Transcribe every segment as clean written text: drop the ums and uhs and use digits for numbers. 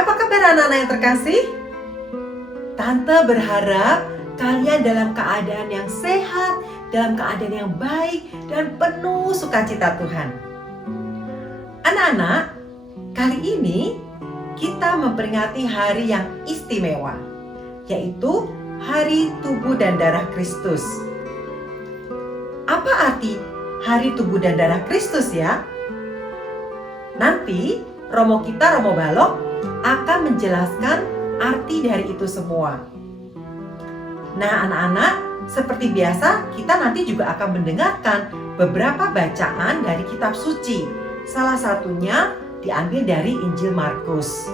Apa kabar anak-anak yang terkasih? Tante berharap kalian dalam keadaan yang sehat, dalam keadaan yang baik, dan penuh sukacita Tuhan. Anak-anak, kali ini kita memperingati hari yang istimewa, yaitu Hari Tubuh dan Darah Kristus. Apa arti Hari Tubuh dan Darah Kristus ya? Nanti Romo Balok akan menjelaskan arti dari itu semua. Nah anak-anak, seperti biasa kita nanti juga akan mendengarkan beberapa bacaan dari kitab suci. Salah satunya diambil dari Injil Markus.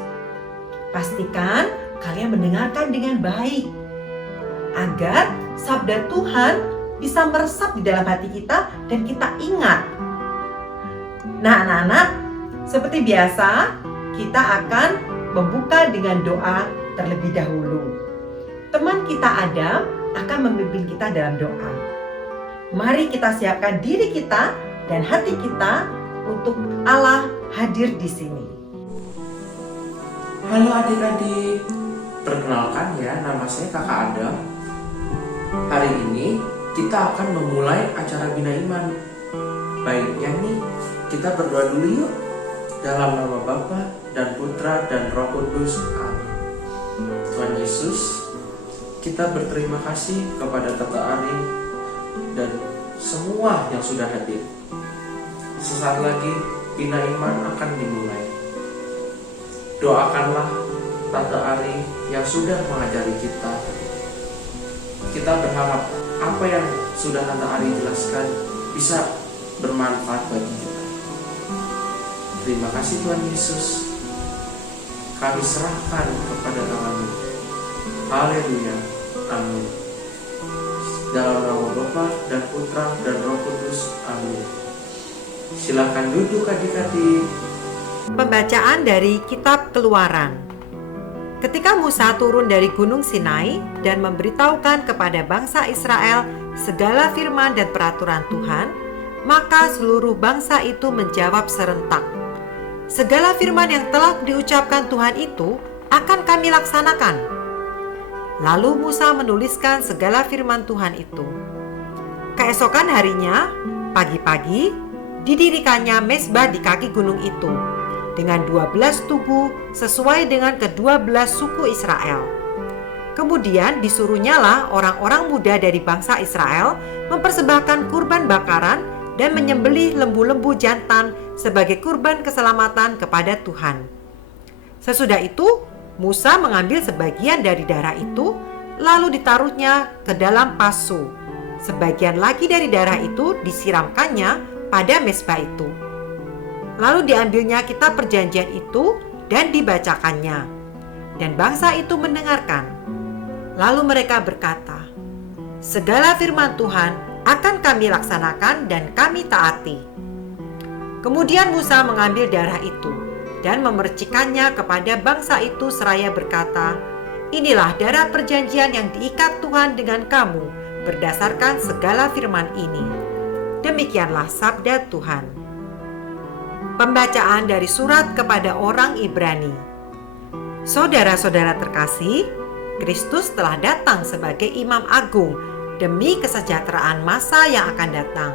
Pastikan kalian mendengarkan dengan baik, agar sabda Tuhan bisa meresap di dalam hati kita dan kita ingat. Nah anak-anak, seperti biasa kita akan membuka dengan doa terlebih dahulu. Teman kita Adam akan memimpin kita dalam doa. Mari kita siapkan diri kita dan hati kita untuk Allah hadir di sini. Halo adik-adik, perkenalkan ya, nama saya Kakak Adam. Hari ini kita akan memulai acara Bina Iman. Baiknya nih, kita berdoa dulu yuk. Dalam nama Bapa dan Putra dan Roh Kudus. Amin. Tuhan Yesus, kita berterima kasih kepada Tante Ari dan semua yang sudah hadir. Sesaat lagi Bina Iman akan dimulai. Doakanlah Tante Ari yang sudah mengajari kita. Kita berharap apa yang sudah Tante Ari jelaskan bisa bermanfaat bagi kita. Terima kasih Tuhan Yesus. Kami serahkan kepada tangan-Mu. Haleluya. Amin. Dalam nama Bapa dan Putra dan Roh Kudus. Amin. Silakan duduk adik-adik. Pembacaan dari Kitab Keluaran. Ketika Musa turun dari Gunung Sinai dan memberitahukan kepada bangsa Israel segala firman dan peraturan Tuhan, maka seluruh bangsa itu menjawab serentak, "Segala firman yang telah diucapkan Tuhan itu akan kami laksanakan." Lalu Musa menuliskan segala firman Tuhan itu. Keesokan harinya, pagi-pagi, didirikannya mezbah di kaki gunung itu, dengan 12 tugu sesuai dengan ke-12 suku Israel. Kemudian disuruhnyalah orang-orang muda dari bangsa Israel mempersembahkan kurban bakaran dan menyembelih lembu-lembu jantan sebagai kurban keselamatan kepada Tuhan. Sesudah itu, Musa mengambil sebagian dari darah itu, lalu ditaruhnya ke dalam pasu. Sebagian lagi dari darah itu disiramkannya pada mezbah itu. Lalu diambilnya kitab perjanjian itu dan dibacakannya. Dan bangsa itu mendengarkan. Lalu mereka berkata, "Segala firman Tuhan akan kami laksanakan dan kami taati." Kemudian Musa mengambil darah itu dan memercikannya kepada bangsa itu seraya berkata, "Inilah darah perjanjian yang diikat Tuhan dengan kamu berdasarkan segala firman ini." Demikianlah sabda Tuhan. Pembacaan dari surat kepada orang Ibrani. Saudara-saudara terkasih, Kristus telah datang sebagai Imam Agung demi kesejahteraan masa yang akan datang.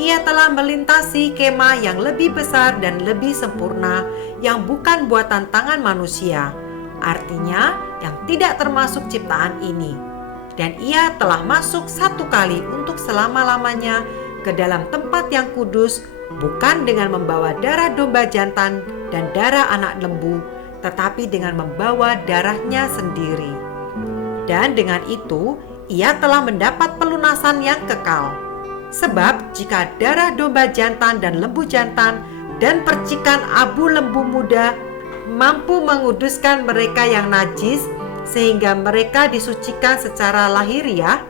Ia telah melintasi kemah yang lebih besar dan lebih sempurna yang bukan buatan tangan manusia, artinya yang tidak termasuk ciptaan ini. Dan ia telah masuk satu kali untuk selama-lamanya ke dalam tempat yang kudus, bukan dengan membawa darah domba jantan dan darah anak lembu, tetapi dengan membawa darahnya sendiri. Dan dengan itu, ia telah mendapat pelunasan yang kekal. Sebab jika darah domba jantan dan lembu jantan dan percikan abu lembu muda mampu menguduskan mereka yang najis sehingga mereka disucikan secara lahiriah,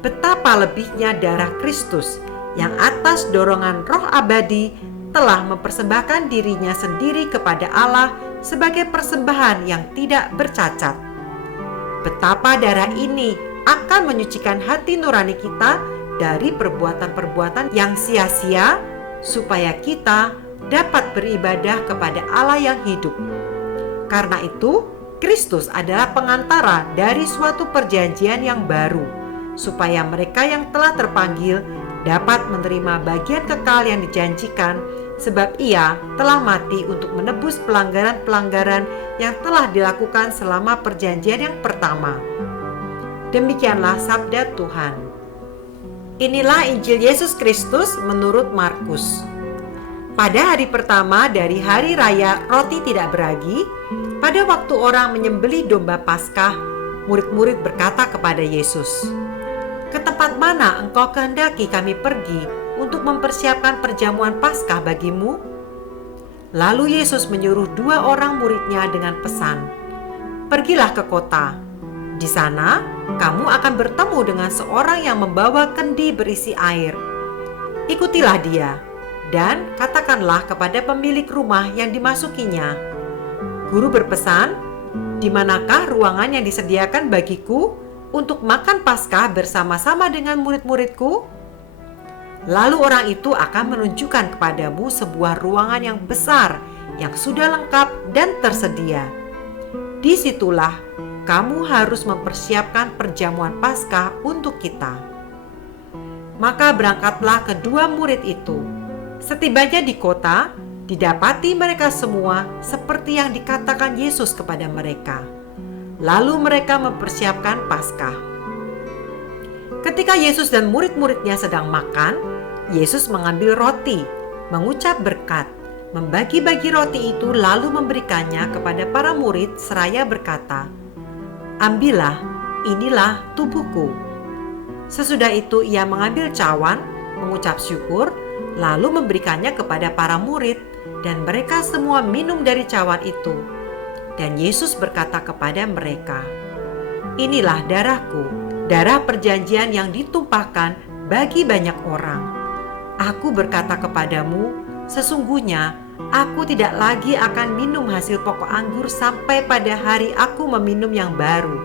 betapa lebihnya darah Kristus yang atas dorongan Roh abadi telah mempersembahkan dirinya sendiri kepada Allah sebagai persembahan yang tidak bercacat. Betapa darah ini akan menyucikan hati nurani kita dari perbuatan-perbuatan yang sia-sia, supaya kita dapat beribadah kepada Allah yang hidup. Karena itu, Kristus adalah pengantara dari suatu perjanjian yang baru, supaya mereka yang telah terpanggil dapat menerima bagian kekal yang dijanjikan, sebab Ia telah mati untuk menebus pelanggaran-pelanggaran yang telah dilakukan selama perjanjian yang pertama. Demikianlah sabda Tuhan. Inilah Injil Yesus Kristus menurut Markus. Pada hari pertama dari hari raya roti tidak beragi, pada waktu orang menyembelih domba Paskah, murid-murid berkata kepada Yesus, "Ke tempat mana engkau kehendaki kami pergi untuk mempersiapkan perjamuan Paskah bagimu?" Lalu Yesus menyuruh 2 orang muridnya dengan pesan, "Pergilah ke kota. Di sana kamu akan bertemu dengan seorang yang membawa kendi berisi air. Ikutilah dia dan katakanlah kepada pemilik rumah yang dimasukinya, 'Guru berpesan, di manakah ruangan yang disediakan bagiku untuk makan Paskah bersama-sama dengan murid-muridku?' Lalu orang itu akan menunjukkan kepadamu sebuah ruangan yang besar yang sudah lengkap dan tersedia. Disitulah kamu harus mempersiapkan perjamuan Paskah untuk kita." Maka berangkatlah kedua murid itu. Setibanya di kota, didapati mereka semua seperti yang dikatakan Yesus kepada mereka. Lalu mereka mempersiapkan Paskah. Ketika Yesus dan murid-muridnya sedang makan, Yesus mengambil roti, mengucap berkat, membagi-bagi roti itu lalu memberikannya kepada para murid seraya berkata, "Ambillah, inilah tubuhku." Sesudah itu ia mengambil cawan, mengucap syukur, lalu memberikannya kepada para murid, dan mereka semua minum dari cawan itu. Dan Yesus berkata kepada mereka, "Inilah darahku, darah perjanjian yang ditumpahkan bagi banyak orang. Aku berkata kepadamu, sesungguhnya aku tidak lagi akan minum hasil pokok anggur sampai pada hari aku meminum yang baru,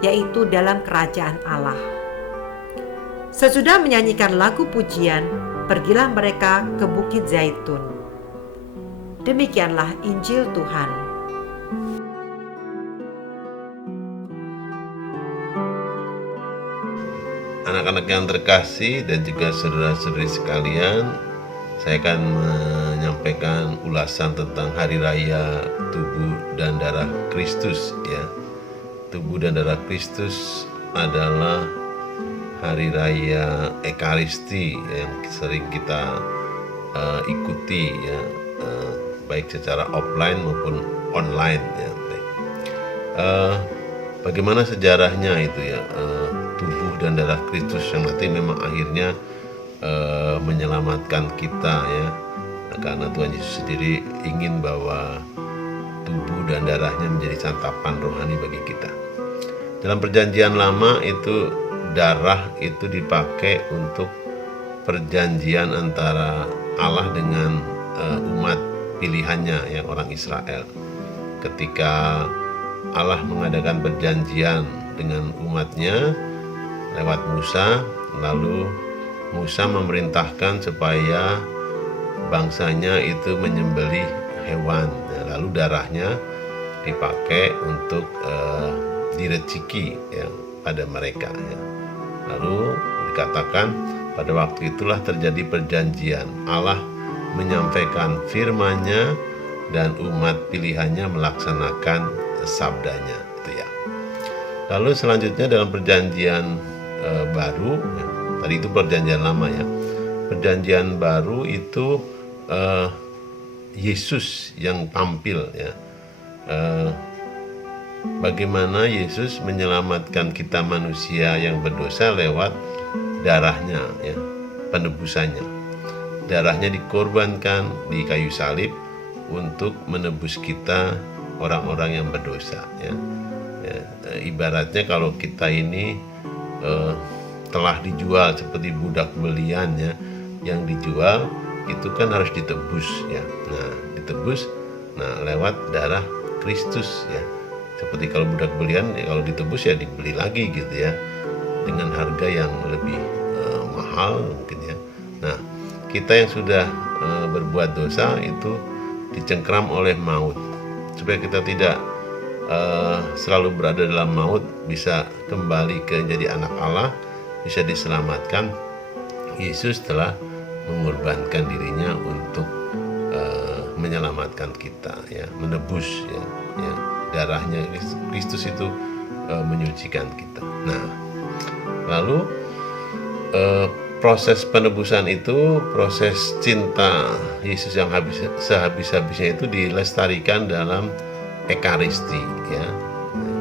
yaitu dalam kerajaan Allah." Sesudah menyanyikan lagu pujian, pergilah mereka ke Bukit Zaitun. Demikianlah Injil Tuhan. Anak-anak yang terkasih dan juga saudara-saudari sekalian, saya akan menyampaikan ulasan tentang Hari Raya Tubuh dan Darah Kristus ya. Tubuh dan Darah Kristus adalah Hari Raya Ekaristi yang sering kita ikuti ya, baik secara offline maupun online ya. Bagaimana sejarahnya itu ya, tubuh dan darah Kristus yang nanti memang akhirnya menyelamatkan kita ya, karena Tuhan Yesus sendiri ingin bahwa tubuh dan darahnya menjadi santapan rohani bagi kita. Dalam perjanjian lama itu darah itu dipakai untuk perjanjian antara Allah dengan umat pilihannya yang orang Israel. Ketika Allah mengadakan perjanjian dengan umatnya lewat Musa, lalu Musa memerintahkan supaya bangsanya itu menyembelih hewan, lalu darahnya dipakai untuk direciki ya, pada mereka ya. Lalu dikatakan pada waktu itulah terjadi perjanjian. Allah menyampaikan firman-Nya dan umat pilihannya melaksanakan sabdanya itu ya. Lalu selanjutnya dalam perjanjian baru ya, tadi itu perjanjian lama ya. Perjanjian baru itu Yesus yang tampil ya. Bagaimana Yesus menyelamatkan kita manusia yang berdosa lewat darahnya ya, penebusannya. Darahnya dikorbankan di kayu salib untuk menebus kita orang-orang yang berdosa ya. Ibaratnya kalau kita ini telah dijual seperti budak belian ya, yang dijual itu kan harus ditebus ya. Nah, ditebus lewat darah Kristus ya. Seperti kalau budak belian ya, kalau ditebus ya dibeli lagi gitu ya, dengan harga yang lebih mahal mungkin ya. Nah, kita yang sudah berbuat dosa itu dicengkram oleh maut supaya kita tidak selalu berada dalam maut bisa kembali ke jadi anak Allah, bisa diselamatkan. Yesus telah mengorbankan dirinya untuk menyelamatkan kita, ya, menebus, ya. Darahnya Kristus itu menyucikan kita. Nah, lalu proses penebusan itu, proses cinta Yesus yang sehabis-habisnya itu dilestarikan dalam Ekaristi, ya.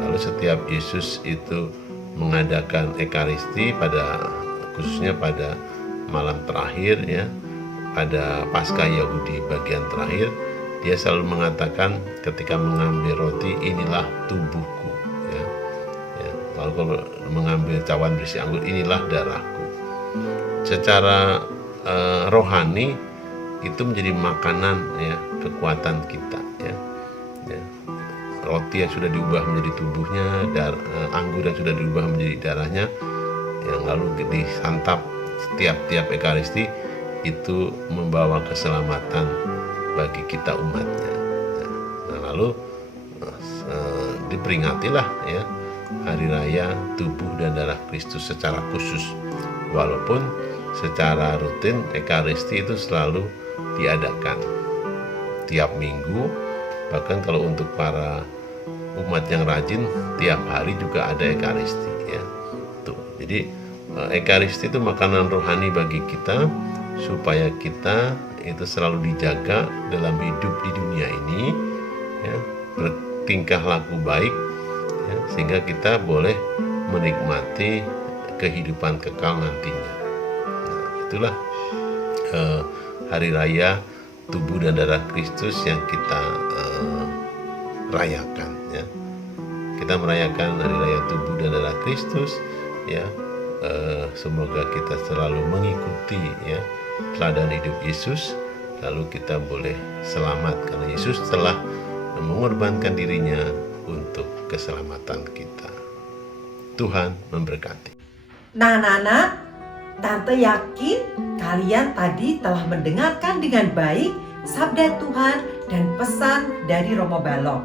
Lalu setiap Yesus itu mengadakan Ekaristi khususnya pada malam terakhir, ya, pada Paskah Yahudi bagian terakhir, dia selalu mengatakan ketika mengambil roti, inilah tubuhku, ya. Lalu kalau mengambil cawan berisi anggur, inilah darahku. Secara rohani itu menjadi makanan, ya, kekuatan kita, ya. Roti yang sudah diubah menjadi tubuhnya, anggur yang sudah diubah menjadi darahnya, yang lalu disantap setiap Ekaristi, itu membawa keselamatan bagi kita umatnya. Nah, lalu diperingatilah, ya, hari raya tubuh dan darah Kristus secara khusus, walaupun secara rutin Ekaristi itu selalu diadakan tiap minggu, bahkan kalau untuk para umat yang rajin tiap hari juga ada Ekaristi, ya. Tuh, jadi Ekaristi itu makanan rohani bagi kita supaya kita itu selalu dijaga dalam hidup di dunia ini, ya, bertingkah laku baik, ya, sehingga kita boleh menikmati kehidupan kekal nantinya. Nah, itulah hari raya tubuh dan darah Kristus yang kita rayakan, ya. Kita merayakan hari raya tubuh dan darah Kristus, ya. Semoga kita selalu mengikuti, ya, teladan hidup Yesus, lalu kita boleh selamat karena Yesus telah mengorbankan dirinya untuk keselamatan kita. Tuhan memberkati. Nah, anak-anak, Tante yakin kalian tadi telah mendengarkan dengan baik sabda Tuhan dan pesan dari Romo Balok.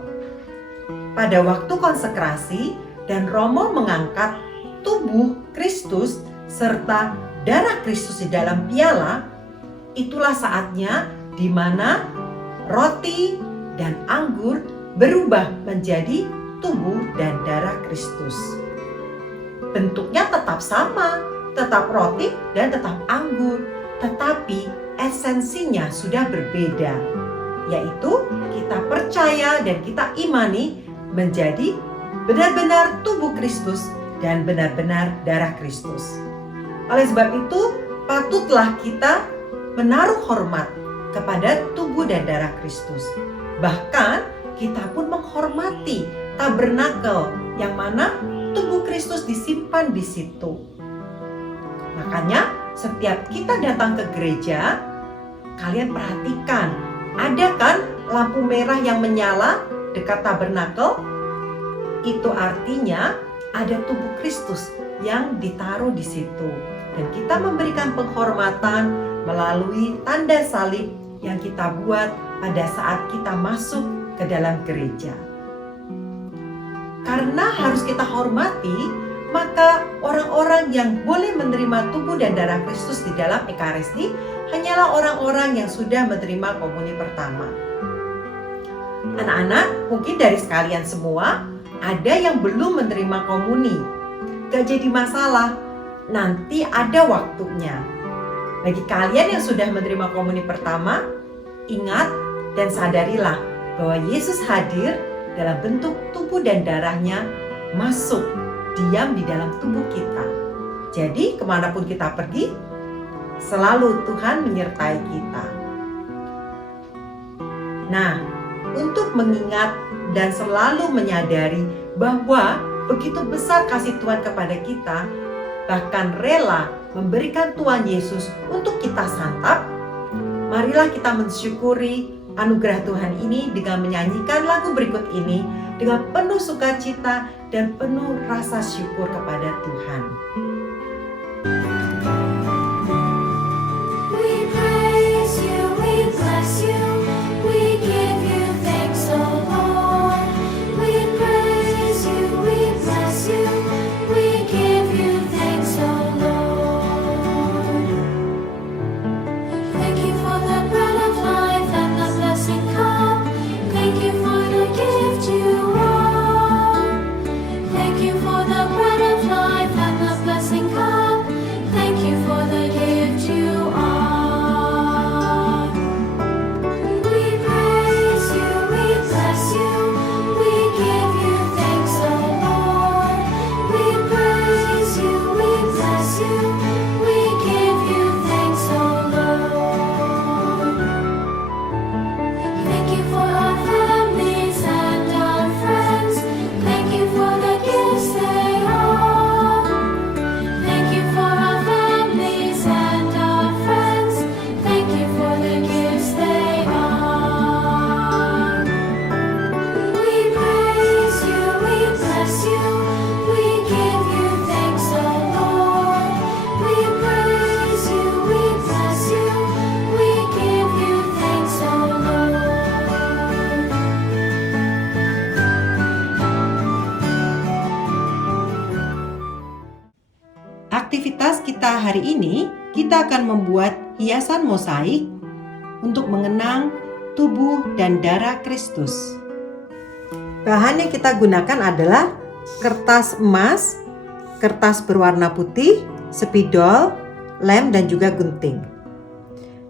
Pada waktu konsekrasi dan Romo mengangkat tubuh Kristus serta darah Kristus di dalam piala, itulah saatnya di mana roti dan anggur berubah menjadi tubuh dan darah Kristus. Bentuknya tetap sama, tetap roti dan tetap anggur, tetapi esensinya sudah berbeda, yaitu kita percaya dan kita imani menjadi benar-benar tubuh Kristus dan benar-benar darah Kristus. Oleh sebab itu, patutlah kita menaruh hormat kepada tubuh dan darah Kristus. Bahkan kita pun menghormati tabernakel yang mana tubuh Kristus disimpan di situ. Makanya setiap kita datang ke gereja, kalian perhatikan, ada kan lampu merah yang menyala dekat tabernakel? Itu artinya ada tubuh Kristus yang ditaruh di situ. Dan kita memberikan penghormatan melalui tanda salib yang kita buat pada saat kita masuk ke dalam gereja. Karena harus kita hormati, maka orang-orang yang boleh menerima tubuh dan darah Kristus di dalam Ekaristi hanyalah orang-orang yang sudah menerima komuni pertama. Anak-anak, mungkin dari sekalian semua ada yang belum menerima komuni. Gak jadi masalah, nanti ada waktunya. Bagi kalian yang sudah menerima komuni pertama, ingat dan sadarilah bahwa Yesus hadir dalam bentuk tubuh dan darahnya, masuk diam di dalam tubuh kita. Jadi kemanapun kita pergi, selalu Tuhan menyertai kita. Nah, untuk mengingat dan selalu menyadari bahwa begitu besar kasih Tuhan kepada kita, bahkan rela memberikan Tuhan Yesus untuk kita santap, marilah kita mensyukuri anugerah Tuhan ini dengan menyanyikan lagu berikut ini dengan penuh sukacita dan penuh rasa syukur kepada Tuhan. We praise you, we bless you, we give you thanks, O Lord. We praise hari ini kita akan membuat hiasan mosaik untuk mengenang tubuh dan darah Kristus. Bahan yang kita gunakan adalah kertas emas, kertas berwarna putih, spidol, lem, dan juga gunting.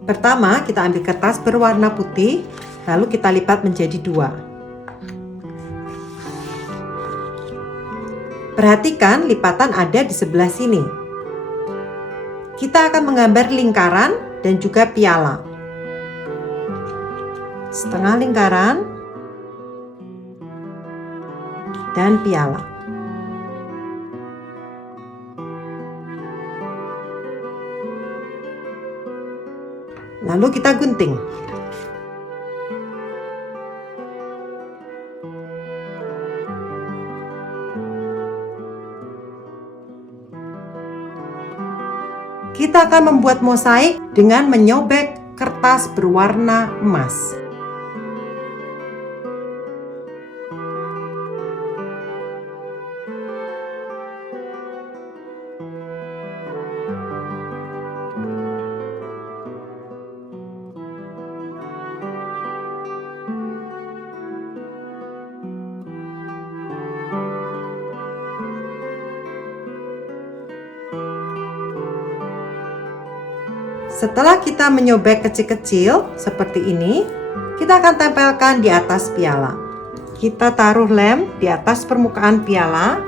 Pertama, kita ambil kertas berwarna putih, lalu kita lipat menjadi 2. Perhatikan lipatan ada di sebelah sini. Kita akan menggambar lingkaran dan juga piala. Setengah lingkaran dan piala. Lalu kita gunting. Kita akan membuat mosaik dengan menyobek kertas berwarna emas. Setelah kita menyobek kecil-kecil seperti ini, kita akan tempelkan di atas piala. Kita taruh lem di atas permukaan piala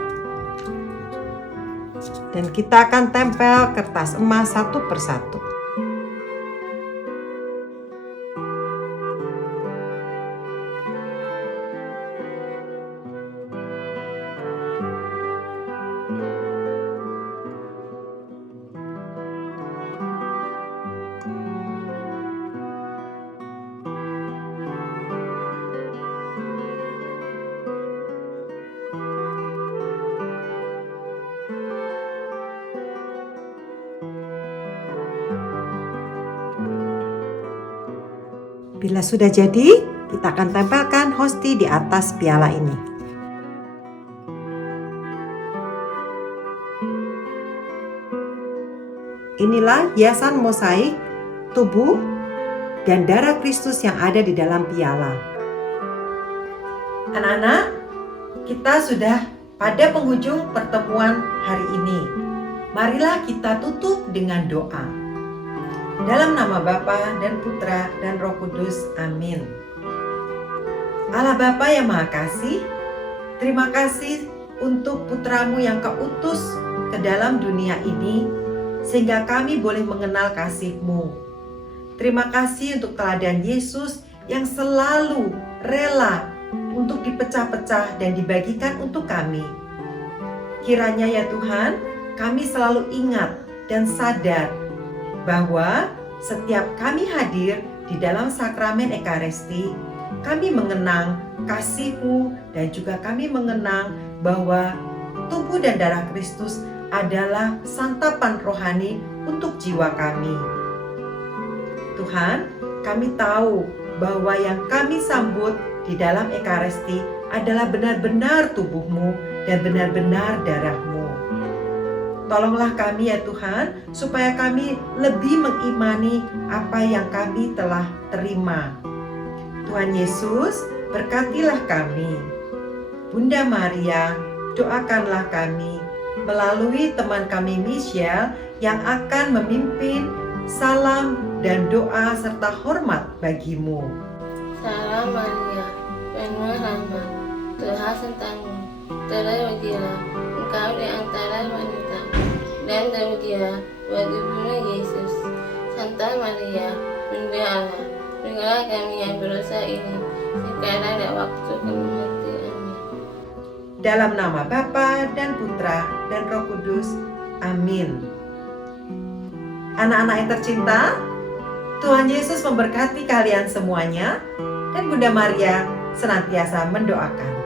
dan kita akan tempel kertas emas satu persatu. Bila sudah jadi, kita akan tempelkan hosti di atas piala ini. Inilah hiasan mosaik tubuh dan darah Kristus yang ada di dalam piala. Anak-anak, kita sudah pada penghujung pertemuan hari ini. Marilah kita tutup dengan doa. Dalam nama Bapa dan Putra dan Roh Kudus, amin. Allah Bapa yang Maha Kasih, terima kasih untuk putramu yang Kau utus ke dalam dunia ini, sehingga kami boleh mengenal kasih-Mu. Terima kasih untuk teladan Yesus yang selalu rela untuk dipecah-pecah dan dibagikan untuk kami. Kiranya ya Tuhan, kami selalu ingat dan sadar bahwa setiap kami hadir di dalam sakramen Ekaristi, kami mengenang kasih-Mu dan juga kami mengenang bahwa tubuh dan darah Kristus adalah santapan rohani untuk jiwa kami. Tuhan, kami tahu bahwa yang kami sambut di dalam Ekaristi adalah benar-benar tubuh-Mu dan benar-benar darah-Mu. Tolonglah kami ya Tuhan, supaya kami lebih mengimani apa yang kami telah terima. Tuhan Yesus, berkatilah kami. Bunda Maria, doakanlah kami melalui teman kami Michelle yang akan memimpin salam dan doa serta hormat bagi-Mu. Salam Maria, penuh rahmat, Tuhan sertamu, terpujilah engkau di antara wanita, dan terpujilah buah tubuhmu Yesus. Santa Maria, Bunda Allah, berilah kami yang berdosa ini, sekarang dan waktu kami mati. Amin. Dalam nama Bapa dan Putra dan Roh Kudus, amin. Anak-anak yang tercinta, Tuhan Yesus memberkati kalian semuanya, dan Bunda Maria senantiasa mendoakan.